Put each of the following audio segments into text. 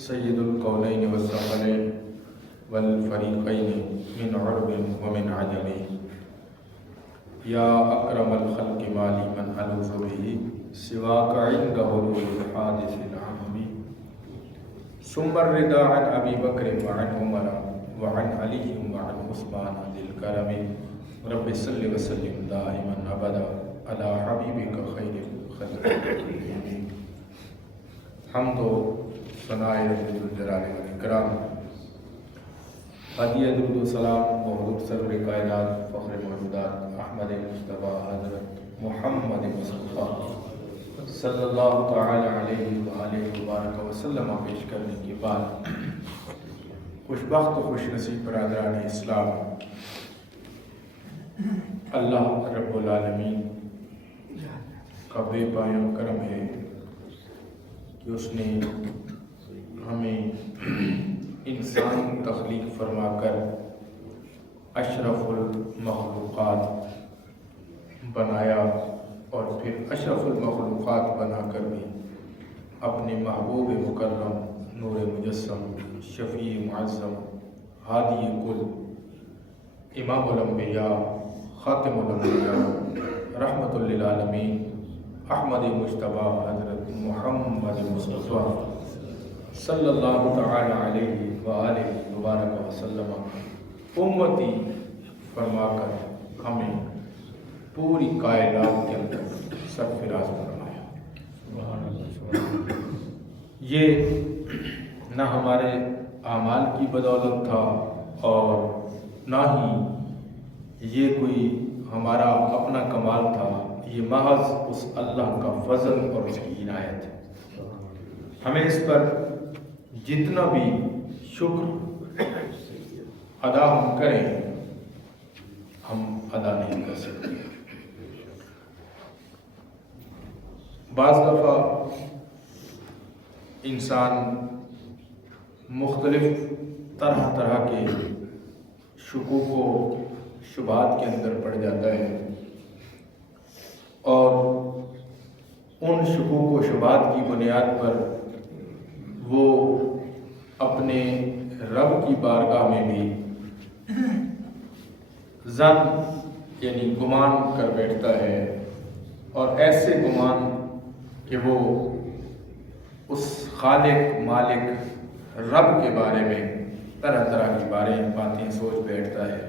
سید القولین والثقلین والفریقین من عرب ومن عجم یا اکرم الخلق مالی من الوذ به سواک عند حلول الحادث العممی ثم الرضا عن ابی بکر وعن عمر وعن علی وعن عثمان ذی الکرم رب صل وسلم دائما ابدا علی حبیبک خیر الخلق اجمعین۔ حمد و ثناء رب الجلال والاکرام، ہدیہ درود و سلام محمود سرور کائنات فخر موجودات احمد مصطفیٰ حضرت محمد مصطفیٰ صلی اللہ تعالی علیہ وآلہ وبارک وسلم پیش کرنے کے بعد خوشبخت و خوش نصیب برادران اسلام، اللہ رب العالمین کا بے پایہ کرم ہے کہ اس نے ہمیں انسان تخلیق فرما کر اشرف المخلوقات بنایا، اور پھر اشرف المخلوقات بنا کر بھی اپنے محبوب مکرم نور مجسم شفیع معظم ہادی کل امام الانبیاء خاتم الانبیاء رحمت للعالمین احمد مجتبیٰ حضرت محمد مصطفیٰ صلی اللہ تعالی علیہ وآلہ وبارک وسلم امتی فرما کر ہمیں پوری کائنات کے اندر سرفراز فرمایا۔ یہ نہ ہمارے اعمال کی بدولت تھا اور نہ ہی یہ کوئی ہمارا اپنا کمال تھا، یہ محض اس اللہ کا فضل اور اس کی عنایت ہے۔ ہمیں اس پر جتنا بھی شکر ادا ہم کریں ہم ادا نہیں کر سکتے۔ بعض دفعہ انسان مختلف طرح کے شکوک و شبہات کے اندر پڑ جاتا ہے، اور ان شکوک و شبہات کی بنیاد پر وہ اپنے رب کی بارگاہ میں بھی ظن یعنی گمان کر بیٹھتا ہے، اور ایسے گمان کہ وہ اس خالق مالک رب کے بارے میں طرح کی باتیں سوچ بیٹھتا ہے۔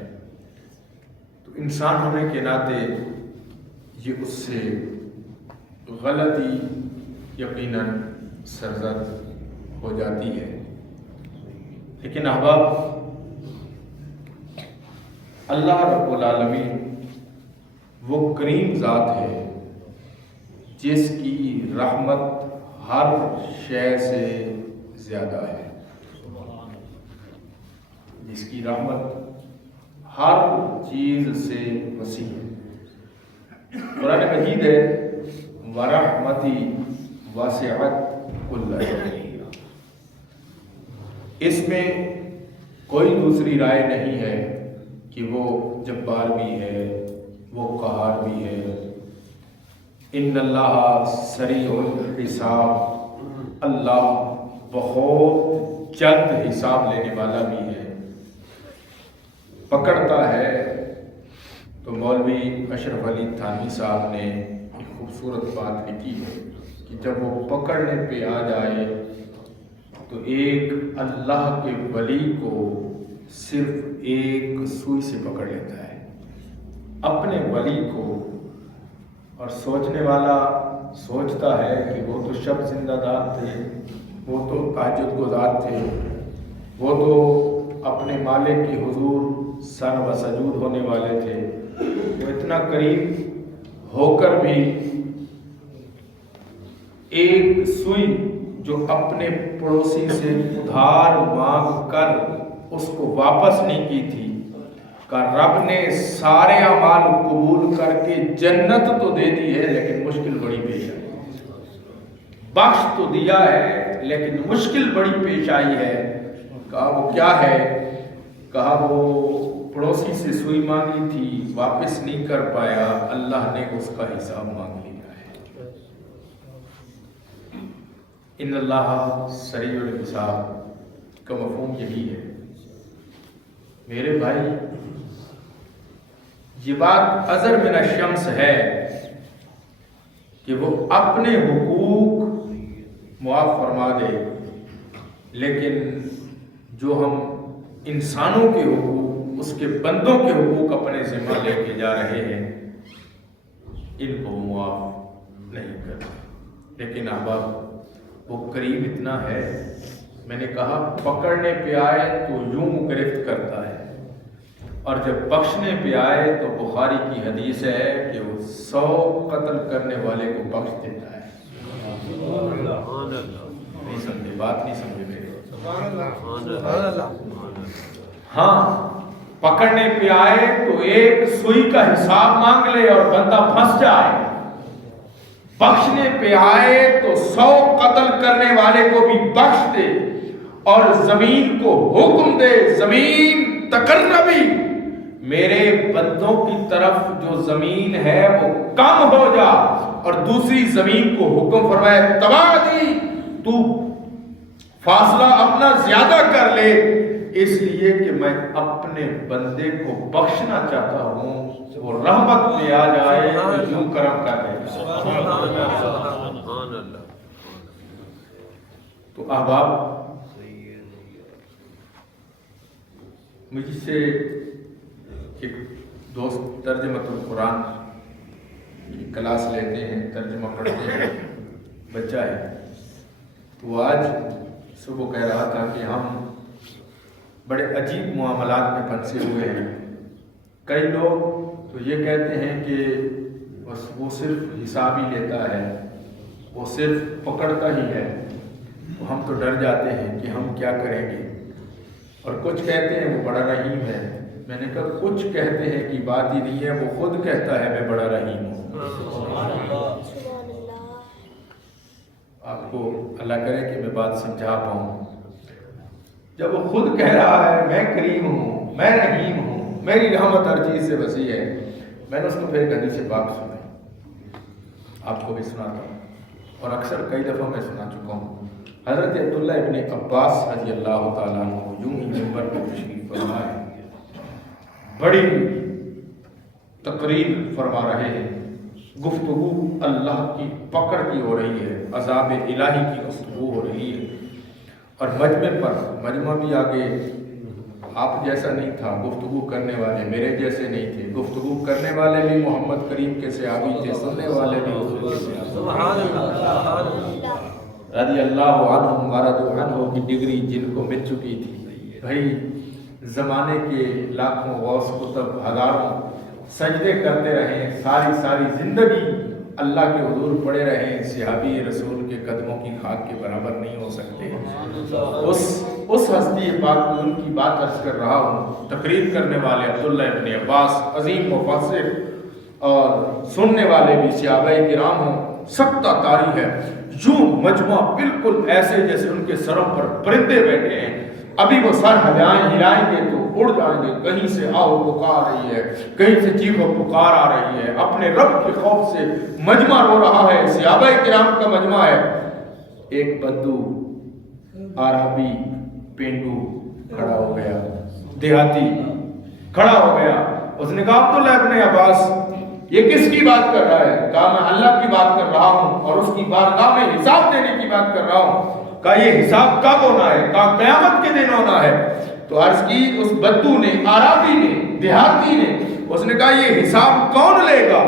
تو انسان ہونے کے ناطے یہ اس سے غلطی یقیناً سرزد ہو جاتی ہے۔ لیکن احباب، اللہ رب العالمین وہ کریم ذات ہے جس کی رحمت ہر شے سے زیادہ ہے، جس کی رحمت ہر چیز سے وسیع ہے۔ قرآن مجید ہے وَرَحْمَتِي وَاسِعَتْ كُلَّ شَيْءٍ، اس میں کوئی دوسری رائے نہیں ہے کہ وہ جبار بھی ہے، وہ قہار بھی ہے۔ ان اللہ سریع الحساب، اللہ بہت جلد حساب لینے والا بھی ہے، پکڑتا ہے۔ تو مولوی اشرف علی تھانوی صاحب نے ایک خوبصورت بات لکھی ہے کہ جب وہ پکڑنے پہ آ جائے تو ایک اللہ کے ولی کو صرف ایک سوئی سے پکڑ لیتا ہے، اپنے ولی کو۔ اور سوچنے والا سوچتا ہے کہ وہ تو شب زندہ دار تھے، وہ تو تہجد گزار تھے، وہ تو اپنے مالک کے حضور سر و سجود ہونے والے تھے، وہ اتنا قریب ہو کر بھی ایک سوئی جو اپنے پڑوسی سے ادھار مانگ کر اس کو واپس نہیں کی تھی، کہ رب نے سارے اعمال قبول کر کے جنت تو دے دی ہے لیکن مشکل بڑی پیش آئی، بخش تو دیا ہے لیکن مشکل بڑی پیش آئی ہے۔ کہا وہ کیا ہے؟ کہا وہ پڑوسی سے سوئی مانگی تھی، واپس نہیں کر پایا، اللہ نے اس کا حساب مانگ لیا ہے۔ ان اللہ سریع الحساب کا مفہوم یہی ہے۔ میرے بھائی، یہ بات ازر من الشمس ہے کہ وہ اپنے حقوق معاف فرما دے، لیکن جو ہم انسانوں کے حقوق، اس کے بندوں کے حقوق اپنے ذمہ لے کے جا رہے ہیں، ان کو معاف نہیں کرتا۔ لیکن احباب، وہ قریب اتنا ہے، میں نے کہا پکڑنے پہ آئے تو یوں گرفت کرتا ہے، اور جب بخشنے پہ آئے تو بخاری کی حدیث ہے کہ وہ 100 قتل کرنے والے کو بخش دیتا ہے۔ نہیں سمجھے بات، نہیں سمجھے میرے؟ ہاں، پکڑنے پہ آئے تو ایک سوئی کا حساب مانگ لے اور بندہ پھنس جائے، بخشنے پہ آئے تو 100 قتل کرنے والے کو بھی بخش دے، اور زمین کو حکم دے، زمین تقربی، میرے بندوں کی طرف جو زمین ہے وہ کم ہو جا، اور دوسری زمین کو حکم فرمائے تبادی، تو فاصلہ اپنا زیادہ کر لے، اس لیے کہ میں اپنے بندے کو بخشنا چاہتا ہوں، وہ رحمت میں آ جائے تو یوں کرم کر رہے۔ تو احباب، مجھ سے ایک دوست ترجمۃ القرآن کی کلاس لیتے ہیں، ترجمہ پڑھتے ہیں، بچہ ہے، تو آج صبح کہہ رہا تھا کہ ہم بڑے عجیب معاملات میں پھنسے ہوئے ہیں۔ کئی لوگ تو یہ کہتے ہیں کہ بس وہ صرف حساب ہی لیتا ہے، وہ صرف پکڑتا ہی ہے، تو ہم تو ڈر جاتے ہیں کہ ہم کیا کریں گے۔ اور کچھ کہتے ہیں وہ بڑا رحیم ہے۔ میں نے کہا کچھ کہتے ہیں کہ بات ہی نہیں ہے، وہ خود کہتا ہے میں بڑا رحیم ہوں۔ آپ کو اللہ کرے کہ میں بات سمجھا پاؤں۔ جب وہ خود کہہ رہا ہے میں کریم ہوں، میں رحیم ہوں، میری رحمت ہر چیز سے وسیع ہے، میں نے اس کو پھر حدیث پاک سنائی، آپ کو بھی سناتا ہوں، اور اکثر کئی دفعہ میں سنا چکا ہوں۔ حضرت عبداللہ ابن عباس رضی اللہ تعالیٰ عنہ یوں ہی منبر پر تشریف فرما ہے، بڑی تقریر فرما رہے ہیں، گفتگو اللہ کی پکڑ کی ہو رہی ہے، عذاب الہی کی گفتگو ہو رہی ہے، اور مجمع پر، مجمع بھی آگے آپ جیسا نہیں تھا، گفتگو کرنے والے میرے جیسے نہیں تھے، گفتگو کرنے والے بھی محمد کریم کے صحابی تھے، سننے والے بھی رضی اللہ عنہم ورضوا عنہ کی ڈگری جن کو مل چکی تھی۔ بھائی زمانے کے لاکھوں غوث کتب ہزاروں سجدے کرتے رہیں، ساری زندگی اللہ کے حضور پڑے رہیں، صحابی رسول کے قدموں کی خاک کے برابر نہیں ہو سکتے۔ اس ہستی پاک میں ان کی بات عرض کر رہا ہوں۔ تقریر کرنے والے عبداللہ ابن عباس عظیم مفسر، اور سننے والے بھی صحابہ کرام ہوں، سکتہ طاری ہے، یوں مجمع بالکل ایسے جیسے ان کے سروں پر پرندے بیٹھے ہیں، ابھی وہ سر ہلائیں گے تو اڑ جائیں گے، کہیں سے آہو پکار رہی ہے، کہیں سے چیخ و پکار آ رہی ہے، اپنے رب کے خوف سے مجمع رو رہا ہے، صحابہ کرام کا مجمع ہے۔ ایک بدو عربی پینڈو کھڑا ہو گیا، دیہاتی کھڑا ہو گیا، اس نے کہا عبداللہ ابن عباس یہ کس کی بات کر رہا ہے؟ کہا میں اللہ کی بات کر رہا ہوں، اور اس کی بارگاہ میں حساب دینے کی بات کر رہا ہوں۔ کہا یہ حساب کب ہونا ہے؟ کہا قیامت کے دن ہونا ہے۔ تو عرض کی اس بدو نے، عربی نے، دیہاتی نے، اس نے کہا یہ حساب کون لے گا؟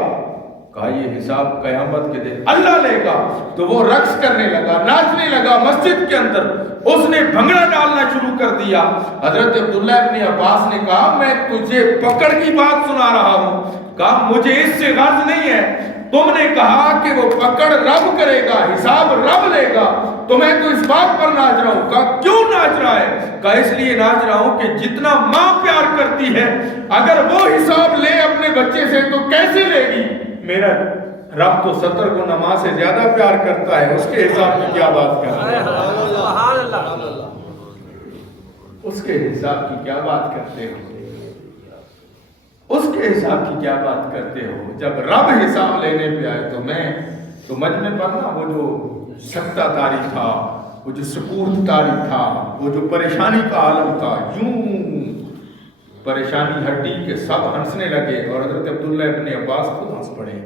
کہا یہ حساب قیامت کے دن اللہ لے گا۔ تو وہ رقص کرنے لگا، ناچنے لگا مسجد کے اندر، اس نے بھنگڑا ڈالنا شروع کر دیا۔ حضرت عبداللہ ابن عباس نے کہا میں تجھے پکڑ کی بات سنا رہا ہوں، کہا مجھے اس سے غرض نہیں ہے، تم نے کہا کہ وہ پکڑ رب کرے گا، حساب رب لے گا، تو میں تو اس بات پر ناچ رہا ہوں۔ کہا کیوں ناچ رہا ہے؟ کہا اس لیے ناچ رہا ہوں کہ جتنا ماں پیار کرتی ہے اگر وہ حساب لے اپنے بچے سے تو کیسے لے گی؟ میرا رب تو 70 گنا ماں سے زیادہ پیار کرتا ہے، اس کے حساب کی کیا بات کرتے ہیں؟ اس کے حساب کی کیا بات کرتے ہو؟ اس کے حساب کی کیا بات کرتے ہو؟ جب رب حساب لینے پہ آئے تو میں تو مجمع پر نا وہ جو سکتہ تاری تھا، وہ جو سکوت تاری تھا، وہ جو پریشانی کا عالم تھا، یوں پریشانی ہٹی کہ سب ہنسنے لگے اور حضرت عبداللہ ابن عباس خود ہنس پڑے.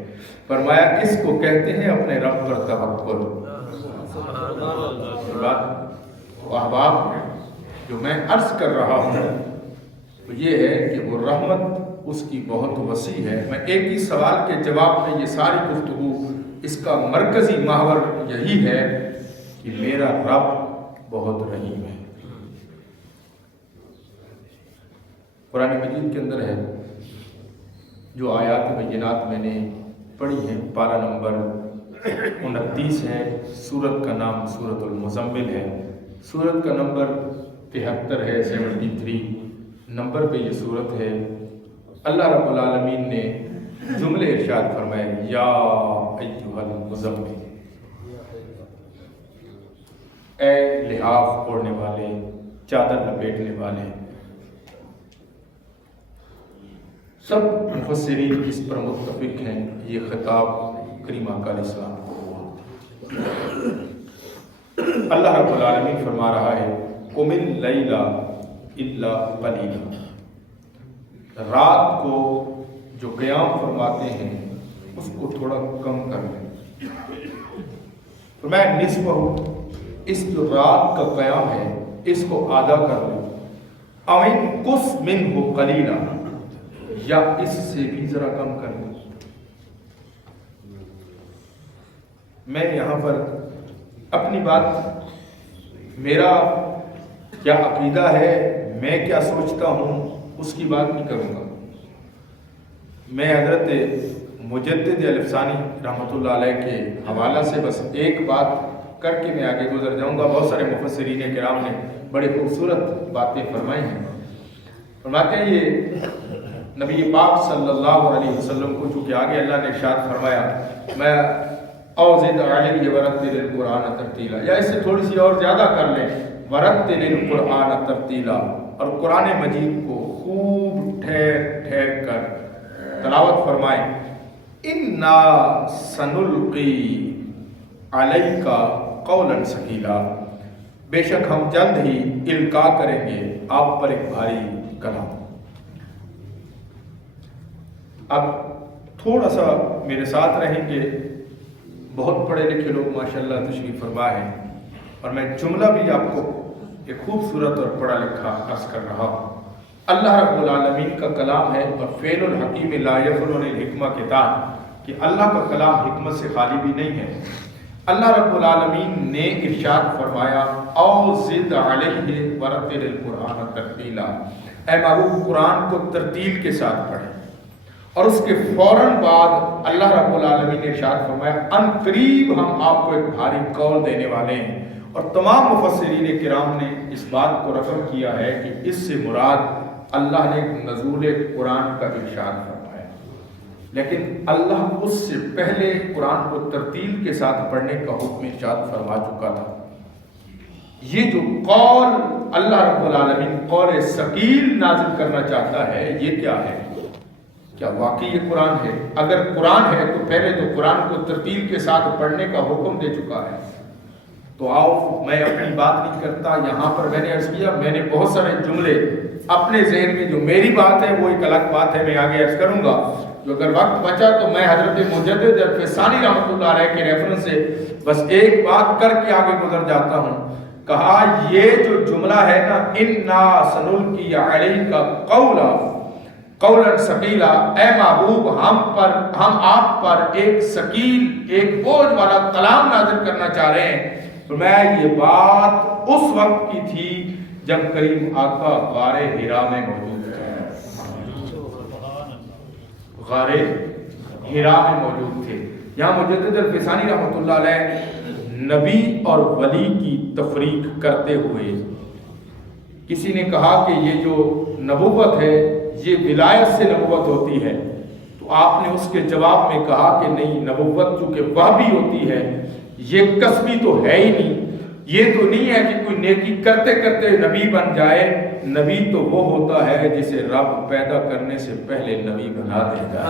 فرمایا اس کو کہتے ہیں اپنے رب پر توکل. احباب جو میں عرض کر رہا ہوں تو یہ ہے کہ وہ رحمت اس کی بہت وسیع ہے. میں ایک ہی سوال کے جواب میں یہ ساری گفتگو، اس کا مرکزی محور یہی ہے کہ میرا رب بہت رحیم ہے. قرآن مجید کے اندر ہے جو آیات بینات میں نے پڑھی ہیں، پارہ نمبر 29 ہے. سورت کا نام سورت المزمل ہے. سورت کا نمبر 73 ہے، 73 نمبر پہ یہ سورت ہے. اللہ رب العالمین نے جملے ارشاد فرمائے، یا ایھا المزمل، اے لحاف اوڑھنے والے، چادر لپیٹنے والے. سب مفسرین اس پر متفق ہیں یہ خطاب کریم آقا علیہ السلام کو ہوا. اللہ رب العالمین فرما رہا ہے قم اللیل الا قلیلا، رات کو جو قیام فرماتے ہیں اس کو تھوڑا کم کر لیں. فرمایا نصفہ، اس جو رات کا قیام ہے اس کو آدھا کر لیں. او انقص منہ قلیلا، یا اس سے بھی ذرا کم کر لیں. میں یہاں پر اپنی بات، میرا کیا عقیدہ ہے، میں کیا سوچتا ہوں اس کی بات نہیں کروں گا. میں حضرت مجدد الفسانی رحمۃ اللہ علیہ کے حوالہ سے بس ایک بات کر کے میں آگے گزر جاؤں گا. بہت سارے مفسرین کرام نے بڑے خوبصورت باتیں فرمائی ہیں. فرماتے ہیں یہ نبی پاک صلی اللہ علیہ وسلم کو چونکہ آگے اللہ نے ارشاد فرمایا میں اوزد علیہ ورتل القرآن ترتیلا، یا اس سے تھوڑی سی اور زیادہ کر لیں، ورتل القرآن ترتیلا، اور قرآن مجید کو خوب ٹھہر ٹھہر کر تلاوت فرمائیں. انا سنلقی علیک قولا ثقیلا، بے شک ہم جلد ہی القاء کریں گے آپ پر ایک بھاری کلام. اب تھوڑا سا میرے ساتھ رہیں گے، بہت پڑھے لکھے لوگ ماشاءاللہ تشریف فرما ہیں، اور میں جملہ بھی آپ کو ایک خوبصورت اور پڑھا لکھا عرض کر رہا ہوں. اللہ رب العالمین کا کلام ہے، اور فعل الحکیم لا یخلو عن الحکمہ کتاب، کہ اللہ کا کلام حکمت سے خالی بھی نہیں ہے. اللہ رب العالمین نے ارشاد فرمایا اوزد علیہ ورتل القرآن ترتیلا، اے محبوب قرآن کو ترتیل کے ساتھ پڑھیں. اور اس کے فوراً بعد اللہ رب العالمین نے ارشاد فرمایا ان قریب ہم آپ کو ایک بھاری قول دینے والے ہیں. اور تمام مفسرین کرام نے اس بات کو رقم کیا ہے کہ اس سے مراد اللہ نے نزول قرآن کا ارشاد فرمایا، لیکن اللہ اس سے پہلے قرآن کو ترتیل کے ساتھ پڑھنے کا حکم ارشاد فرما چکا تھا. یہ جو قول اللہ رب العالمین قول ثقیل نازل کرنا چاہتا ہے، یہ کیا ہے؟ کیا واقعی یہ قرآن ہے؟ اگر قرآن ہے تو پہلے تو قرآن کو ترتیل کے ساتھ پڑھنے کا حکم دے چکا ہے. تو آؤ، میں اپنی بات نہیں کرتا، یہاں پر میں نے عرض کیا میں نے بہت سارے جملے اپنے ذہن میں، جو میری بات ہے وہ ایک الگ بات ہے، میں آگے عرض کروں گا. جو اگر وقت بچا تو میں حضرت مجدد الفسانی رحمۃ اللہ علیہ کے ریفرنس سے بس ایک بات کر کے آگے گزر جاتا ہوں. کہا یہ جو جملہ ہے نا انا سنلقی علیک قولا ثقیلا، اے محبوب ہم آپ پر ایک ثقیل، ایک بوجھ والا کلام نازل کرنا چاہ رہے ہیں. فرمایا یہ بات اس وقت کی تھی جب کریم آقا غار حرا میں موجود تھے. غار حرا میں موجود تھے. یہاں مجدد الفسانی رحمۃ اللہ علیہ نبی اور ولی کی تفریق کرتے ہوئے، کسی نے کہا کہ یہ جو نبوت ہے یہ ولایت سے نبوت ہوتی ہے، تو آپ نے اس کے جواب میں کہا کہ نہیں، نبوت چونکہ وحی ہوتی ہے، یہ کسبی تو ہے ہی نہیں. یہ تو نہیں ہے کہ کوئی نیکی کرتے کرتے نبی بن جائے. نبی تو وہ ہوتا ہے جسے رب پیدا کرنے سے پہلے نبی بنا دیتا ہے.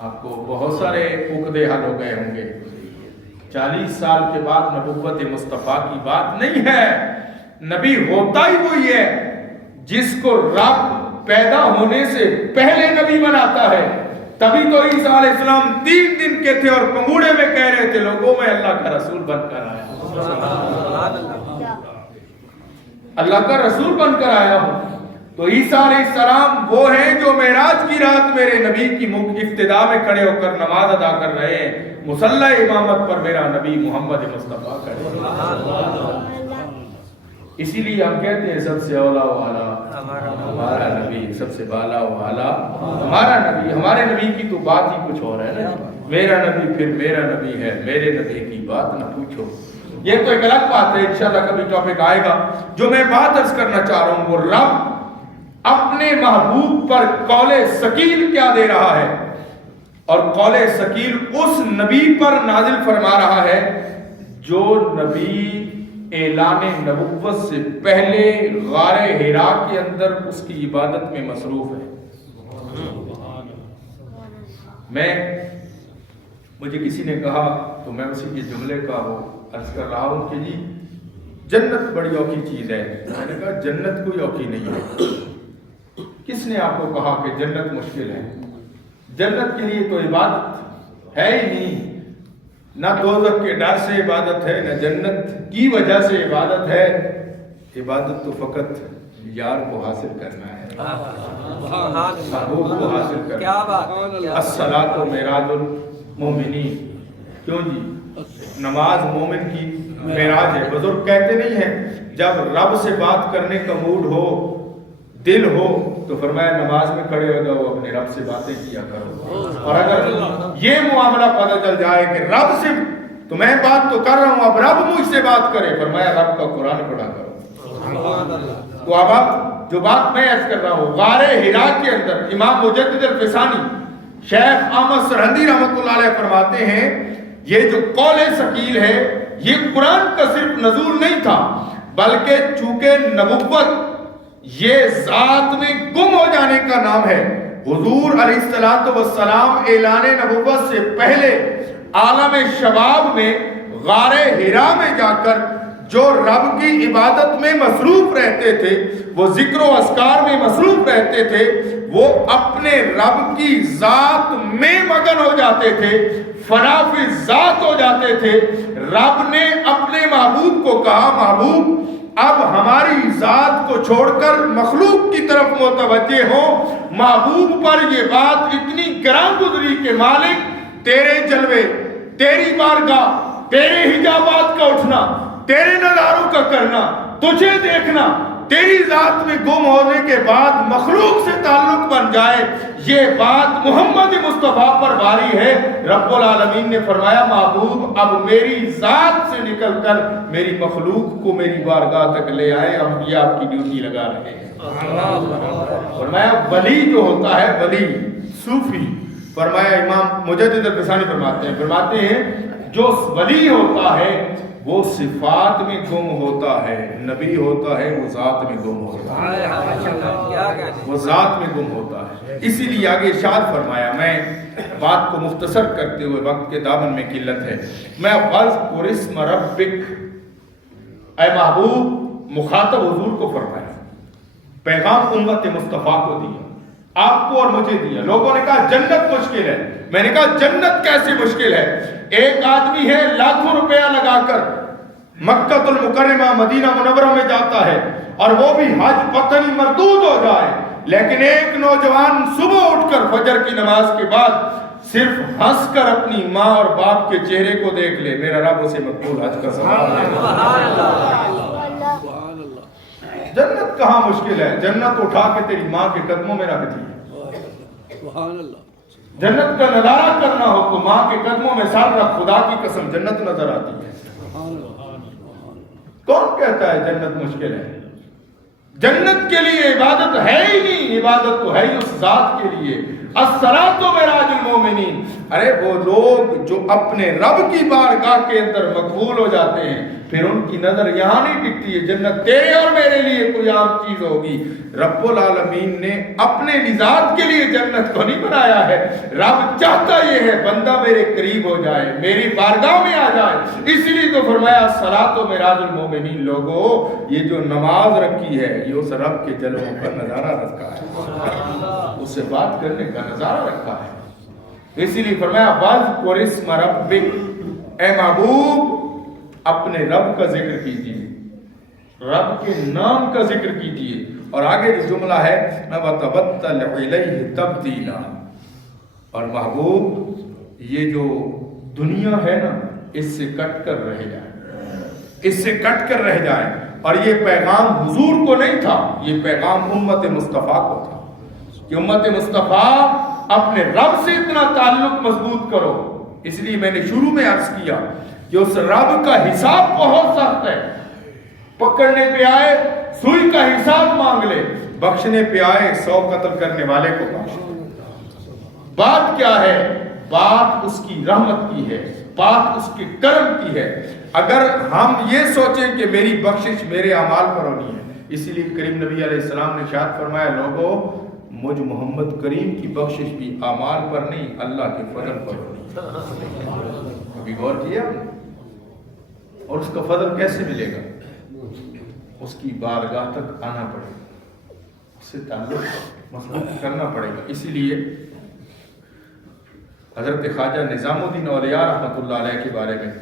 آپ کو بہت سارے عقدے حل ہو گئے ہوں گے. 40 سال کے بعد نبوت مصطفیٰ کی بات نہیں ہے. نبی ہوتا ہی وہی ہے جس کو رب پیدا ہونے سے پہلے نبی بناتا ہے. تبھی تو عیسیٰ علیہ السلام 3 دن کے تھے اور پنگوڑے میں کہہ رہے تھے لوگوں میں اللہ کا رسول بن کر آیا ہوں. اللہ کا رسول بن کر آیا ہوں. تو عیسیٰ علیہ السلام وہ ہیں جو معراج کی رات میرے نبی کی ابتدا میں کھڑے ہو کر نماز ادا کر رہے ہیں. مصلی امامت پر میرا نبی محمد مصطفیٰ کھڑے. اسی لیے ہم کہتے ہیں سب سے اولا والا ہمارا نبی, سب سے بالا والا ہمارا نبی. ہمارے نبی کی تو بات ہی کچھ اور ہے نا. میرا نبی پھر میرا نبی ہے, میرے نبی کی بات نہ پوچھو. یہ تو ایک الگ بات ہے, انشاءاللہ کبھی ٹاپک آئے گا. جو میں بات عرض کرنا چاہ رہا ہوں وہ رب اپنے محبوب پر قول ثقیل کیا دے رہا ہے, اور قول ثقیل اس نبی پر نازل فرما رہا ہے جو نبی اعلان نبوت سے پہلے غار حرا کے اندر اس کی عبادت میں مصروف ہے. مجھے کسی نے کہا تو میں اسی کے جملے کا وہ عرض کر رہا ہوں کہ جی جنت بڑی اوکھی چیز ہے. میں نے کہا جنت کوئی اوکھی نہیں ہے. کس نے آپ کو کہا کہ جنت مشکل ہے؟ جنت کے لیے تو عبادت ہے ہی نہیں. نہ دوزخ کے ڈر سے عبادت ہے, نہ جنت کی وجہ سے عبادت ہے. عبادت تو فقط یار کو حاصل کرنا ہے, محبوب کو حاصل کرنا ہے. الصلاۃ معراج المومنین. کیوں جی؟ نماز مومن کی معراج ہے. بزرگ کہتے نہیں ہیں جب رب سے بات کرنے کا موڈ ہو, دل ہو, تو فرمایا نماز میں کھڑے ہو جاؤ, اپنے رب سے باتیں کیا کرو. اور اگر یہ معاملہ پتہ چل جائے کہ رب سے تو میں بات تو کر رہا ہوں, اب رب مجھ سے بات کرے, فرمایا رب کا قرآن پڑھا کرو. تو اب آپ جو بات میں عرض کر رہا ہوں, غار حرا کے اندر امام مجدد الفسانی شیخ احمد سرہندی رحمۃ اللہ علیہ فرماتے ہیں یہ جو قول ثقیل ہے یہ قرآن کا صرف نزول نہیں تھا, بلکہ چونکہ نبوت یہ ذات میں گم ہو جانے کا نام ہے. حضور علیہ السلام اعلان نبوت سے پہلے عالم شباب میں غار حرا میں جا کر جو رب کی عبادت میں مصروف رہتے تھے, وہ ذکر و اذکار میں مصروف رہتے تھے, وہ اپنے رب کی ذات میں مگن ہو جاتے تھے, فنا فی ذات ہو جاتے تھے. رب نے اپنے محبوب کو کہا محبوب اب ہماری ذات کو چھوڑ کر مخلوق کی طرف متوجہ ہو. محبوب پر یہ بات اتنی گراں گزری کہ مالک تیرے جلوے, تیری بارگاہ, تیرے حجابات کا اٹھنا, تیرے نظاروں کا کرنا, تجھے دیکھنا, تیری ذات میں گم ہونے کے بعد مخلوق سے تعلق بن جائے, یہ بات محمد مصطفیٰ پر باری ہے. رب العالمین نے فرمایا محبوب اب میری ذات سے نکل کر میری مخلوق کو میری بارگاہ تک لے آئے, ہم یہ آپ کی ڈیوٹی لگا رہے ہیں. فرمایا ولی جو ہوتا ہے, ولی صوفی, فرمایا امام مجدد الفسانی فرماتے ہیں جو ولی ہوتا ہے وہ صفات میں گم ہوتا ہے, نبی ہوتا ہے وہ ذات میں گم ہوتا ہے, وہ ذات میں گم ہوتا ہے. اسی لیے آگے ارشاد فرمایا, میں بات کو مختصر کرتے ہوئے وقت کے دامن میں قلت ہے, میں وَاذْكُرِ اسْمَ رَبِّكَ, اے محبوب مخاطب حضور کو فرمایا, پیغام امت مصطفیٰ کو دیا, آپ کو اور مجھے دیا. لوگوں نے کہا جنت مشکل ہے, میں نے کہا جنت کیسے مشکل ہے؟ ایک آدمی ہے لاکھوں روپیہ لگا کر مکہ المکرمہ مدینہ منورہ میں جاتا ہے اور وہ بھی حج پتہ نہیں مردود ہو جائے, لیکن ایک نوجوان صبح اٹھ کر فجر کی نماز کے بعد صرف ہنس کر اپنی ماں اور باپ کے چہرے کو دیکھ لے, میرا رب اسے مقبول حج کا ثواب دے. جنت کہاں مشکل ہے؟ جنت اٹھا کے تیری ماں کے قدموں میں رکھ دی. جنت کا نظارہ کرنا ہو تو ماں کے قدموں میں سر رکھ, خدا کی قسم جنت نظر آتی ہے. کون کہتا ہے جنت مشکل ہے؟ جنت کے لیے عبادت ہے ہی نہیں, عبادت تو ہے ہی اس ذات کے لیے. الصلاۃ معراج المومنین, ارے وہ لوگ جو اپنے رب کی بارگاہ کے اندر مقبول ہو جاتے ہیں پھر ان کی نظر یہاں نہیں ٹکتی ہے جنت تیرے اور میرے لیے کوئی عام چیز ہوگی. رب العالمین نے اپنے ذات کے لیے جنت کو نہیں بنایا ہے. رب چاہتا یہ ہے بندہ میرے قریب ہو جائے, میری بارگاہ میں آ جائے. اس لیے تو فرمایا الصلاۃ معراج المومنین. لوگوں یہ جو نماز رکھی ہے یہ اس رب کے جلووں کا نظارہ رکھا ہے, اس سے بات کرنے کا نظارہ رکھا ہے. اسی لیے فرمایا واذکر اسم ربک, اے محبوب اپنے رب کا ذکر کیجیے, رب کے نام کا ذکر کیجیے. اور آگے جو جملہ ہے وَتَبَتَّلْ إِلَيْهِ تَبْتِيلًا, اور محبوب یہ جو دنیا ہے نا اس سے کٹ کر رہ جائے, اس سے کٹ کر رہ جائے. اور یہ پیغام حضور کو نہیں تھا, یہ پیغام امت مصطفیٰ کو تھا کہ امت مصطفیٰ اپنے رب سے اتنا تعلق مضبوط کرو. اس لیے میں نے شروع میں عرض کیا کہ اس رب کا حساب بہت سخت ہے. پکڑنے پہ آئے سوئی کا حساب مانگ لے, بخشنے پہ آئے 100 قتل کرنے والے کو بخش دے. بات کیا ہے؟ بات اس کی رحمت کی ہے, بات اس کے کرم کی ہے. اگر ہم یہ سوچیں کہ میری بخشش میرے اعمال پر ہونی ہے, اسی لیے کریم نبی علیہ السلام نے ارشاد فرمایا لوگوں مجھ محمد کریم کی بخشش بھی اعمال پر نہیں اللہ کے فضل پر ہونی. ابھی غور کیا؟ اور اس کا فضل کیسے ملے گا؟ اس کی بارگاہ تک آنا پڑے گا, اس سے تعلق مضبوط کرنا پڑے گا. اسی لیے حضرت خواجہ نظام الدین اولیاء رحمۃ اللہ علیہ کے بارے میں,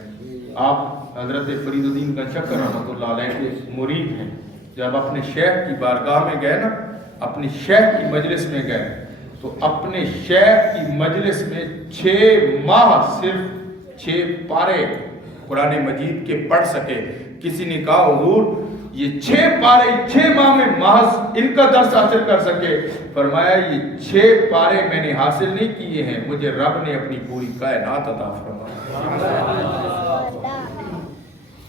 آپ حضرت فرید الدین گنجشکر رحمۃ اللہ علیہ کے مرید ہیں. جب اپنے شیخ کی بارگاہ میں گئے نا, اپنی شیخ کی مجلس میں گئے, تو اپنے شیخ کی مجلس میں 6 ماہ صرف 6 پارے قرآن مجید کے پڑھ سکے. کسی نے کہا حضور یہ 6 پارے 6 ماہ میں محض ان کا درس حاصل کر سکے. فرمایا یہ 6 پارے میں نے حاصل نہیں کیے ہیں, مجھے رب نے اپنی پوری کائنات عطا فرمایا.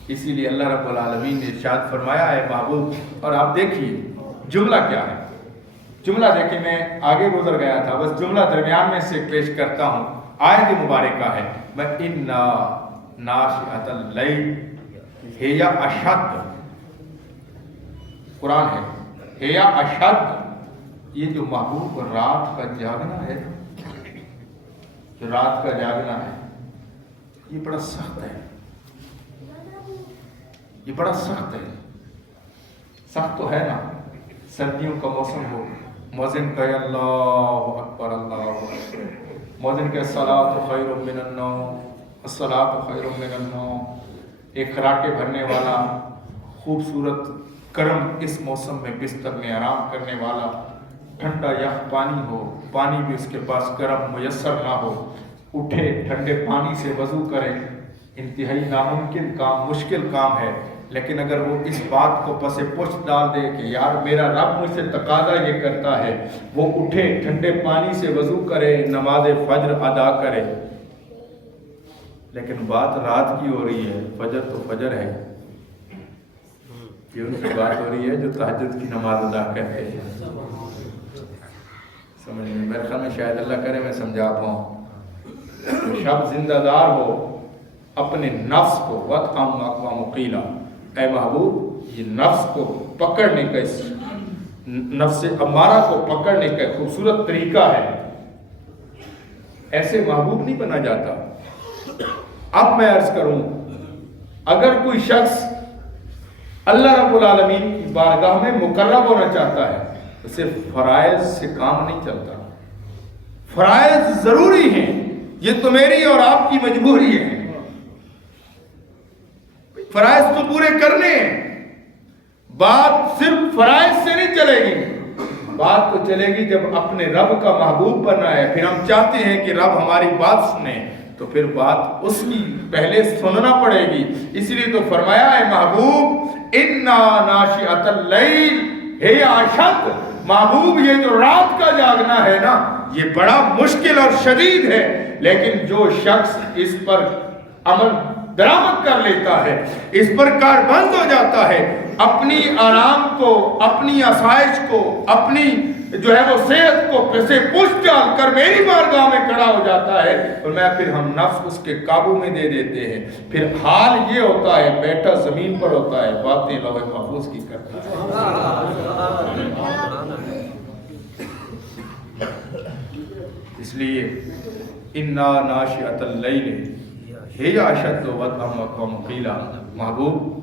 اسی لیے اللہ رب العالمین نے ارشاد فرمایا ہے محبوب. اور آپ دیکھیے جملہ کیا ہے, جملہ دیکھیں, میں آگے گزر گیا تھا, بس جملہ درمیان میں سے پیش کرتا ہوں. آیت مبارکہ ہے وَإِنَّا نَاشِئَةَ اللَّيْلِ هِيَ أَشَدُّ, قرآن ہے ہِیَ أَشَدُّ. یہ جو محبوب رات کا جاگنا ہے, جو رات کا جاگنا ہے یہ بڑا سخت ہے, یہ بڑا سخت ہے. سخت تو ہے نا, سردیوں کا موسم ہو, مؤذن کہے اللہ اکبر اللہ اکبر, مؤذن کہے الصلاۃ خیر من النوم الصلاۃ خیر من النوم. ایک خراٹے بھرنے والا خوبصورت گرم اس موسم میں بستر میں آرام کرنے والا, ٹھنڈا یخ پانی ہو, پانی بھی اس کے پاس گرم میسر نہ ہو, اٹھے ٹھنڈے پانی سے وضو کرے, انتہائی ناممکن کام, مشکل کام ہے. لیکن اگر وہ اس بات کو پس پش ڈال دے کہ یار میرا رب مجھ سے تقاضا یہ کرتا ہے, وہ اٹھے ٹھنڈے پانی سے وضو کرے, نماز فجر ادا کرے. لیکن بات رات کی ہو رہی ہے, فجر تو فجر ہے, یہ ان کی بات ہو رہی ہے جو تہجد کی نماز ادا کرتے ہیں. سمجھ میں میرے خیال میں شاید اللہ کرے میں سمجھا پاؤں. شب زندہ دار ہو اپنے نفس کو وَتْعَمْ أَقْوَامُ قِيلًا, اے محبوب یہ نفس کو پکڑنے کا, اس نفس امارہ کو پکڑنے کا خوبصورت طریقہ ہے. ایسے محبوب نہیں بنا جاتا. اب میں عرض کروں, اگر کوئی شخص اللہ رب العالمین کی بارگاہ میں مقرب ہونا چاہتا ہے تو صرف فرائض سے کام نہیں چلتا. فرائض ضروری ہیں, یہ تو میری اور آپ کی مجبوری ہے. فرائض تو پورے کرنے ہیں. بات صرف فرائض سے نہیں چلے گی, بات تو چلے گی جب اپنے رب کا محبوب بننا ہے. پھر ہم چاہتے ہیں کہ رب ہماری بات سنے, تو پھر بات اس کی پہلے سننا پڑے گی. اس لیے تو فرمایا ہے محبوب اِنَّا نَاشِئَةَ اللَّيْلِ هِیَ أَشَدُّ. محبوب یہ جو رات کا جاگنا ہے نا یہ بڑا مشکل اور شدید ہے. لیکن جو شخص اس پر عمل درآمد کر لیتا ہے, اس پر کار بند ہو جاتا ہے, اپنی آرام کو, اپنی آسائش کو, اپنی جو ہے وہ صحت کو سے پشت ڈال کر میری بارگاہ میں کھڑا ہو جاتا ہے، اور میں پھر ہم نفس اس کے قابو میں دے دیتے ہیں، پھر حال یہ ہوتا ہے بیٹا زمین پر ہوتا ہے، باتیں لوح محفوظ کی کرتا ہے۔ اس لیے اِنَّا نَاشِئَةَ اللَّيْلِ هِيَ أَشَدُّ وَطْئًا وَأَقْوَمُ قِيلًا۔ محبوب،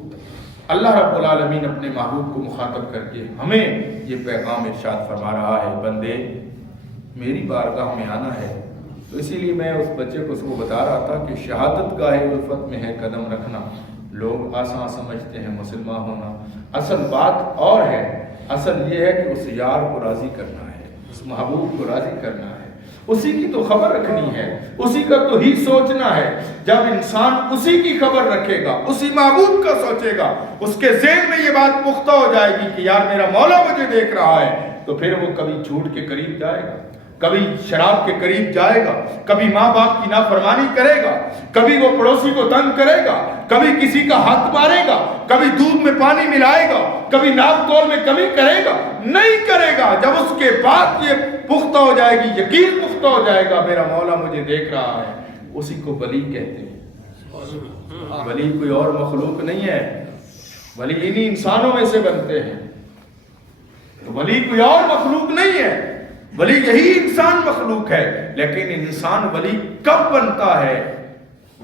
اللہ رب العالمین اپنے محبوب کو مخاطب کر کے ہمیں یہ پیغام ارشاد فرما رہا ہے، بندے میری بارگاہ میں آنا ہے۔ تو اسی لیے میں اس بچے کو اس کو بتا رہا تھا کہ شہادت گاہ الفت میں ہے قدم رکھنا۔ لوگ آسان سمجھتے ہیں مسلمان ہونا، اصل بات اور ہے۔ اصل یہ ہے کہ اس یار کو راضی کرنا ہے، اس محبوب کو راضی کرنا ہے، اسی کی تو خبر رکھنی ہے، اسی کا تو ہی سوچنا ہے۔ جب انسان اسی کی خبر رکھے گا، اسی معبود کا سوچے گا، اس کے ذہن میں یہ بات پختہ ہو جائے گی کہ یار میرا مولا مجھے دیکھ رہا ہے، تو پھر وہ کبھی جھوٹ کے قریب جائے گا، کبھی شراب کے قریب جائے گا، کبھی ماں باپ کی نافرمانی کرے گا، کبھی وہ پڑوسی کو تنگ کرے گا، کبھی کسی کا ہاتھ مارے گا، کبھی دودھ میں پانی ملائے گا، کبھی ناپ تول میں کمی کرے گا، نہیں کرے گا۔ جب اس کے بعد یہ پختہ ہو جائے گی، یقین پختہ ہو جائے گا میرا مولا مجھے دیکھ رہا ہے، اسی کو ولی کہتے ہیں۔ ولی کوئی اور مخلوق نہیں ہے، ولی انہی انسانوں میں سے بنتے ہیں۔ تو ولی کوئی اور مخلوق نہیں ہے، ولی یہی انسان مخلوق ہے۔ لیکن انسان ولی کب بنتا ہے؟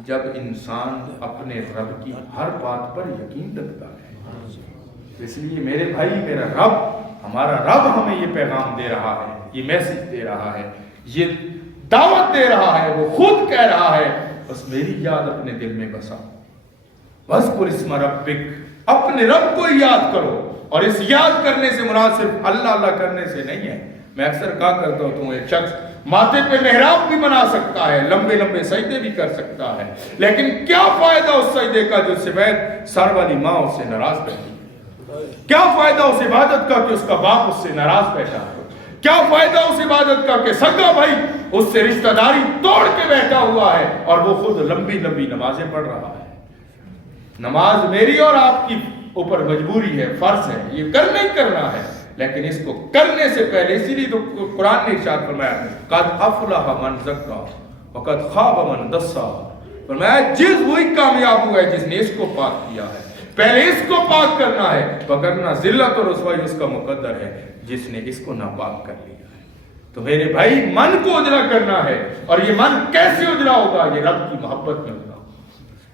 جب انسان اپنے رب کی ہر بات پر یقین رکھتا ہے۔ اس لیے میرے بھائی، میرا رب، ہمارا رب ہمیں یہ پیغام دے رہا ہے، یہ میسج دے رہا ہے، یہ دعوت دے رہا ہے، وہ خود کہہ رہا ہے بس میری یاد اپنے دل میں بسا، وَاذْكُرِ اسْمَ رَبِّكَ، اپنے رب کو یاد کرو۔ اور اس یاد کرنے سے مراد صرف اللہ اللہ کرنے سے نہیں ہے۔ میں اکثر کہا کرتا ہوں ایک شخص ماتھے پہ محراب بھی بنا سکتا ہے، لمبے لمبے سجدے بھی کر سکتا ہے، لیکن کیا فائدہ اس سجدے کا جو سمیت سر والی ماں اس سے ناراض بیٹھی؟ کیا فائدہ اس عبادت کا کہ اس کا باپ اس سے ناراض بیٹھا ہے؟ کیا فائدہ اس عبادت کا کہ سگا بھائی اس سے رشتہ داری توڑ کے بیٹھا ہوا ہے اور وہ خود لمبی لمبی نمازیں پڑھ رہا ہے؟ نماز میری اور آپ کی اوپر مجبوری ہے، فرض ہے، یہ کرنا ہی کرنا ہے، لیکن اس کو کرنے سے پہلے، اسی لیے تو قرآن نے ارشاد فرمایا قد افلح من زکا وقد خاب من دسا، فرمایا جس وہی کامیاب ہوا ہے جس نے اس کو پاک کیا ہے، پہلے اس کو پاک کرنا ہے، وگرنہ ذلت اور رسوائی اس کا مقدر ہے جس نے اس کو ناپاک کر لیا ہے۔ تو میرے بھائی، من کو اجلا کرنا ہے، اور یہ من کیسے اجلا ہوگا؟ یہ رب کی محبت میں اجلا ہوگا،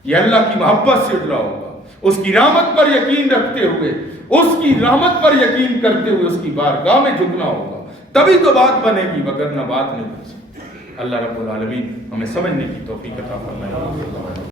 یہ اللہ کی محبت سے اجلا ہوگا، اس کی رحمت پر یقین رکھتے ہوئے، اس کی رحمت پر یقین کرتے ہوئے اس کی بارگاہ میں جھکنا ہوگا، تبھی تو بات بنے گی، وگرنہ بات نہیں بن سکتی۔ اللہ رب العالمین ہمیں سمجھنے کی توفیق عطا فرمائے۔